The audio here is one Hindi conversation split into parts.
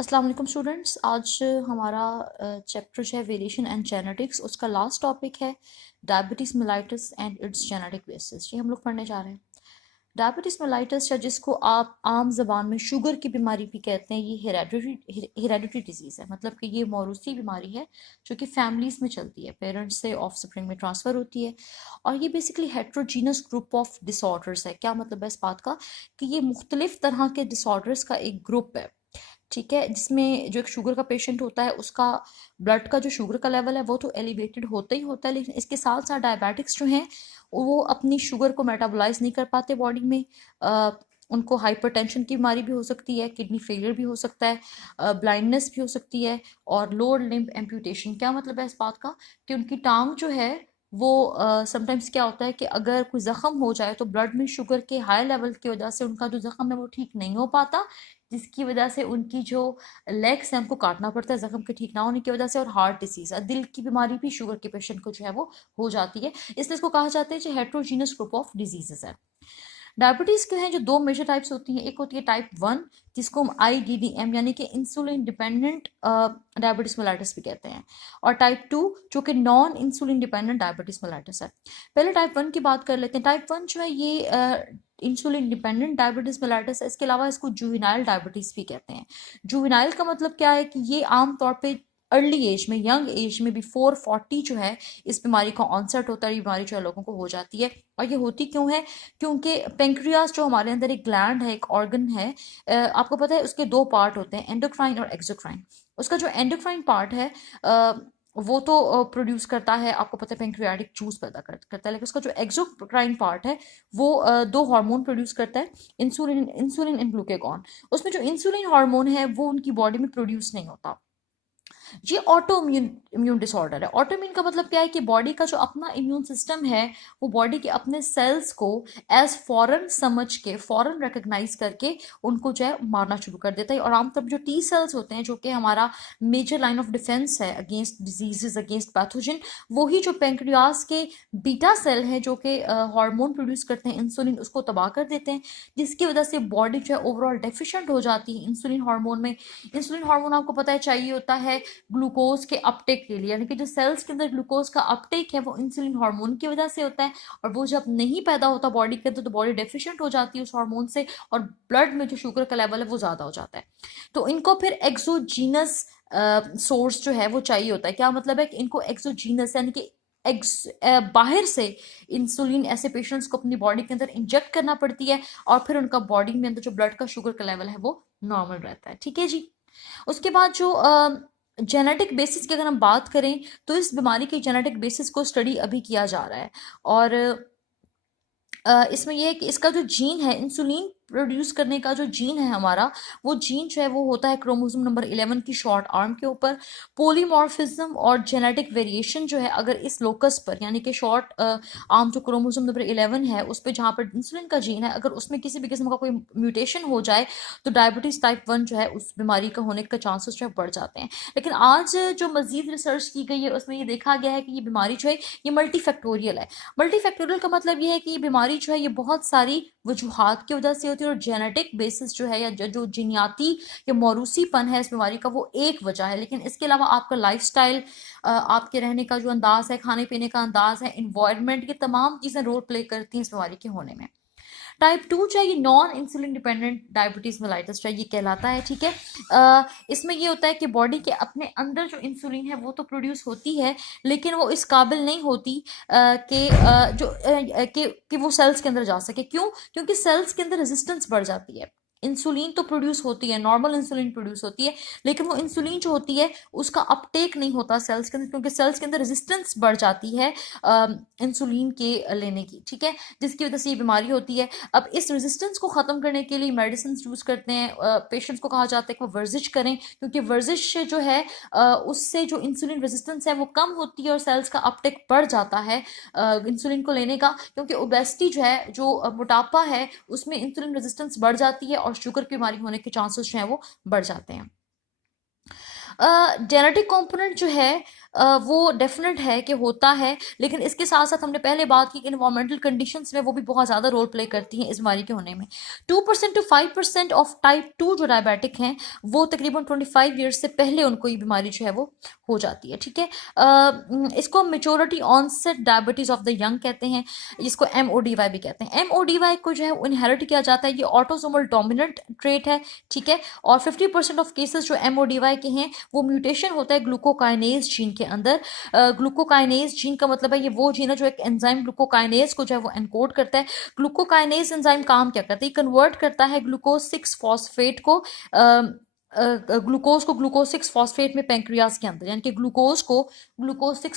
अस्सलाम वालेकुम स्टूडेंट्स। आज हमारा चैप्टर जो है वेरिएशन एंड जेनेटिक्स, उसका लास्ट टॉपिक है diabetes mellitus and it's genetic basis. ये हम लोग पढ़ने जा रहे हैं। डायबिटीज़ मेलाइटिस, या जिसको आप आम जबान में शुगर की बीमारी भी कहते हैं, ये हेरेडिटरी डिजीज़ है। मतलब कि ये मौरूसी बीमारी है जो कि फैमिलीज़ में चलती है, पेरेंट्स से ऑफस्प्रिंग में ट्रांसफ़र होती है। और ये basically heterogeneous group of disorders है। क्या मतलब है इस बात का कि ये मुख्तलिफ तरह के डिसऑर्डर्स का एक ग्रुप है, ठीक है, जिसमें जो एक शुगर का पेशेंट होता है उसका ब्लड का जो शुगर का लेवल है वो तो एलिवेटेड होता ही होता है, लेकिन इसके साथ साथ डायबिटिक्स जो हैं वो अपनी शुगर को मेटाबोलाइज नहीं कर पाते बॉडी में। उनको हाइपरटेंशन की बीमारी भी हो सकती है, किडनी फेलियर भी हो सकता है, ब्लाइंडनेस भी हो सकती है, और लोअर लिम्ब एम्पूटेशन। क्या मतलब है इस बात का कि उनकी टांग जो है वो समटाइम्स क्या होता है कि अगर कोई ज़ख़म हो जाए तो ब्लड में शुगर के हाई लेवल की वजह से उनका जो ज़ख़म है वो ठीक नहीं हो पाता, जिसकी वजह से उनकी जो लेग्स हैं उनको काटना पड़ता है जख्म के ठीक ना होने की वजह से। और हार्ट डिसीज, दिल की बीमारी भी शुगर के पेशेंट को जो है वो हो जाती है। इसलिए इसको कहा जाता है जो हेट्रोजीनस ग्रुप ऑफ डिजीजेस है। डायबिटीज के हैं जो दो मेजर टाइप्स होती हैं। एक होती है टाइप 1, जिसको हम IDDM यानी कि इंसुलिन डिपेंडेंट डायबिटीज मेलाइटिस भी कहते हैं, और टाइप 2 जो कि non insulin dependent diabetes mellitus है। पहले टाइप 1 की बात कर लेते हैं। टाइप 1 जो है ये इंसुलिन डिपेंडेंट डायबिटीज मेलाइटिस है। इसके अलावा इसको जुवेनाइल डायबिटीज भी कहते हैं। जुवेनाइल का मतलब क्या है कि ये आमतौर पे अर्ली एज में, यंग एज में, बिफोर 40 जो है इस बीमारी का ऑनसेट होता है। ये बीमारी जो है लोगों को हो जाती है। और ये होती क्यों है? क्योंकि पेंक्रियास जो हमारे अंदर एक ग्लैंड है, एक ऑर्गन है, आपको पता है उसके दो पार्ट होते हैं, एंडोक्राइन और एक्सोक्राइन। उसका जो एंडोक्राइन पार्ट है वो तो प्रोड्यूस करता है, आपको पता है, पेंक्रियाटिक जूस पैदा करता है। लेकिन उसका जो एक्सोक्राइन पार्ट है वो दो हार्मोन प्रोड्यूस करता है, इंसुलिन एंड ग्लूकेगॉन। उसमें जो इंसुलिन हार्मोन है वो उनकी बॉडी में प्रोड्यूस नहीं होता। ये ऑटो इम्यून डिसऑर्डर है। ऑटो इम्यून का मतलब क्या है कि बॉडी का जो अपना इम्यून सिस्टम है वो बॉडी के अपने सेल्स को एज फॉरेन समझ के, फॉरेन रिकग्नाइज करके उनको जो है मारना शुरू कर देता है। और आमतौर पर जो T सेल्स होते हैं, जो कि हमारा मेजर लाइन ऑफ डिफेंस है अगेंस्ट डिजीजेस, अगेंस्ट पैथोजन, वही जो पेंक्रियास के बीटा सेल है जो कि हार्मोन प्रोड्यूस करते हैं इंसुलिन, उसको तबाह कर देते हैं, जिसकी वजह से बॉडी जो है ओवरऑल डेफिशिएंट हो जाती है इंसुलिन हार्मोन में। इंसुलिन हार्मोन आपको पता है चाहिए होता है ग्लूकोज के अपटेक के लिए, यानी कि जो सेल्स के अंदर ग्लूकोज का अपटेक है वो इंसुलिन हार्मोन की वजह से होता है। और वो जब नहीं पैदा होता बॉडी के अंदर तो बॉडी डेफिशिएंट हो जाती है उस हार्मोन से, और ब्लड में जो शुगर का लेवल है वो ज़्यादा हो जाता है। तो इनको फिर एक्सोजीनस सोर्स जो है वो चाहिए होता है। क्या मतलब है कि इनको एक्सोजीनस यानी कि बाहर से इंसुलिन ऐसे पेशेंट्स को अपनी बॉडी के अंदर इंजेक्ट करना पड़ती है, और फिर उनका बॉडी में अंदर जो ब्लड का शुगर का लेवल है वो नॉर्मल रहता है। ठीक है जी। उसके बाद जो जेनेटिक बेसिस की अगर हम बात करें तो इस बीमारी के जेनेटिक बेसिस को स्टडी अभी किया जा रहा है। और इसमें यह है कि इसका जो जीन है, इंसुलिन प्रोड्यूस करने का जो जीन है हमारा, वो जीन जो है वो होता है क्रोमोसोम नंबर 11 की शॉर्ट आर्म के ऊपर। पोलीमॉर्फिज्म और जेनेटिक वेरिएशन जो है अगर इस लोकस पर, यानी कि शॉर्ट आर्म जो क्रोमोसोम नंबर 11 है उस पर, जहाँ पर इंसुलिन का जीन है, अगर उसमें किसी भी किस्म का कोई म्यूटेशन हो जाए तो डायबिटीज टाइप 1 जो है उस बीमारी का होने का चांसेस जो है बढ़ जाते हैं। लेकिन आज जो मजीद रिसर्च की गई है उसमें ये देखा गया है कि ये बीमारी जो है ये मल्टीफैक्टोरियल है। मल्टीफैक्टोरियल का मतलब ये है कि ये बीमारी जो है ये बहुत सारी वजूहात की वजह से होती है, और जेनेटिक बेसिस जो है या जो जीनियाती या मौरूसीपन है इस बीमारी का वो एक वजह है। लेकिन इसके अलावा आपका लाइफस्टाइल, आपके रहने का जो अंदाज है, खाने पीने का अंदाज है, इन्वायरमेंट, ये तमाम चीज़ें रोल प्ले करती हैं इस बीमारी के होने में। टाइप 2 चाहिए non insulin dependent diabetes mellitus चाहिए कहलाता है। ठीक है। इसमें ये होता है कि बॉडी के अपने अंदर जो इंसुलिन है वो तो प्रोड्यूस होती है, लेकिन वो इस काबिल नहीं होती कि वो सेल्स के अंदर जा सके। क्यों? क्योंकि सेल्स के अंदर रेजिस्टेंस बढ़ जाती है। इंसुलिन तो प्रोड्यूस होती है, नॉर्मल इंसुलिन प्रोड्यूस होती है, लेकिन वो इंसुलिन जो होती है उसका अपटेक नहीं होता सेल्स के अंदर, क्योंकि सेल्स के अंदर रेजिस्टेंस बढ़ जाती है इंसुलिन के लेने की। ठीक है। जिसकी वजह से ये बीमारी होती है। अब इस रेजिस्टेंस को ख़त्म करने के लिए मेडिसिन यूज़ करते हैं। पेशेंट्स को कहा जाता है कि वो वर्जिश करें, क्योंकि वर्जिश से जो है उससे जो इंसुलिन रेजिस्टेंस है वो कम होती है और सेल्स का अपटेक बढ़ जाता है इंसुलिन को लेने का। क्योंकि ओबेसिटी जो है, जो मोटापा है, उसमें इंसुलिन रेजिस्टेंस बढ़ जाती है और शुगर की बीमारी होने के चांसेस जो हैं वो बढ़ जाते हैं। जेनेटिक कंपोनेंट जो है वो डेफिनेट है कि होता है, लेकिन इसके साथ साथ हमने पहले बात की कि इन्वायरमेंटल कंडीशंस में वो भी बहुत ज़्यादा रोल प्ले करती हैं इस बीमारी के होने में। 2% to 5% ऑफ टाइप 2 जो डायबिटिक हैं वो तकरीबन 25 ईयर्स से पहले उनको ये बीमारी जो है वो हो जाती है, ठीक है। इसको maturity onset diabetes of the young कहते हैं, जिसको MODY भी कहते हैं। MODY को जो है वो इनहेरिट किया जाता है, ये ऑटोसोमल डोमिनेंट ट्रेट है, ठीक है। और 50% ऑफ केसेस जो MODY के हैं वो म्यूटेशन होता है ग्लूकोकाइनेज जीन के अंदर। ग्लूकोकाइनेज जीन का मतलब है ये वो जीन है जो एक एंजाइम ग्लूकोकाइनेज को जो है वो एनकोड करता है। ग्लूकोकाइनेज एंजाइम काम क्या करता है, कन्वर्ट करता है ग्लूकोज 6 फॉस्फेट को ग्लूकोज को ग्लूकोज 6 फॉस्फेट में पैंक्रियाज के अंदर, यानी कि ग्लूकोज को ग्लूकोज 6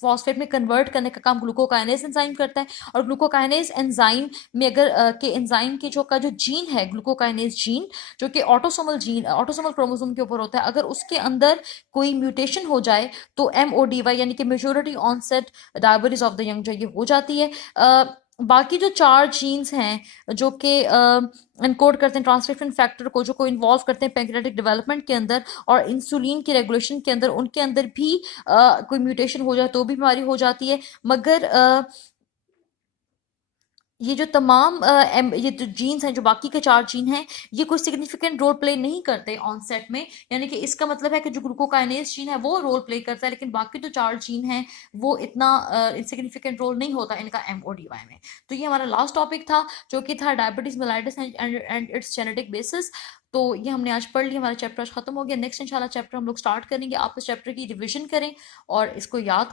फॉस्फेट में कन्वर्ट करने का काम ग्लूकोकाइनेज एंजाइम करता है। और ग्लूकोकाइनेज एंजाइम में अगर के एंजाइम के जो जीन है ग्लूकोकाइनेज जीन, जो कि ऑटोसोमल क्रोमोसोम के ऊपर होता है, अगर उसके अंदर कोई म्यूटेशन हो जाए तो MODY यानी कि majority onset diabetes of the young जो ये हो जाती है। बाकी जो 4 जीन्स हैं जो कि एनकोड करते हैं ट्रांसक्रिप्शन फैक्टर को, जो को इन्वॉल्व करते हैं पैंक्रियाटिक डेवलपमेंट के अंदर और इंसुलिन की रेगुलेशन के अंदर, उनके अंदर भी कोई म्यूटेशन हो जाए तो भी बीमारी हो जाती है। मगर ये जो तमाम ये जो जीन्स हैं, जो बाकी के 4 जीन हैं, ये कोई सिग्निफिकेंट रोल प्ले नहीं करते ऑनसेट में, यानी कि इसका मतलब है कि जो ग्लूकोकाइनेज जीन है वो रोल प्ले करता है, लेकिन बाकी जो 4 जीन हैं वो इतना इनसिग्निफिकेंट रोल नहीं होता इनका MODY में। तो ये हमारा लास्ट टॉपिक था जो कि था diabetes mellitus and it's genetic basis. तो ये हमने आज पढ़ लिया, हमारा चैप्टर आज खत्म हो गया। नेक्स्ट इंशाल्लाह चैप्टर हम लोग स्टार्ट करेंगे। आप इस चैप्टर की रिविजन करें और इसको याद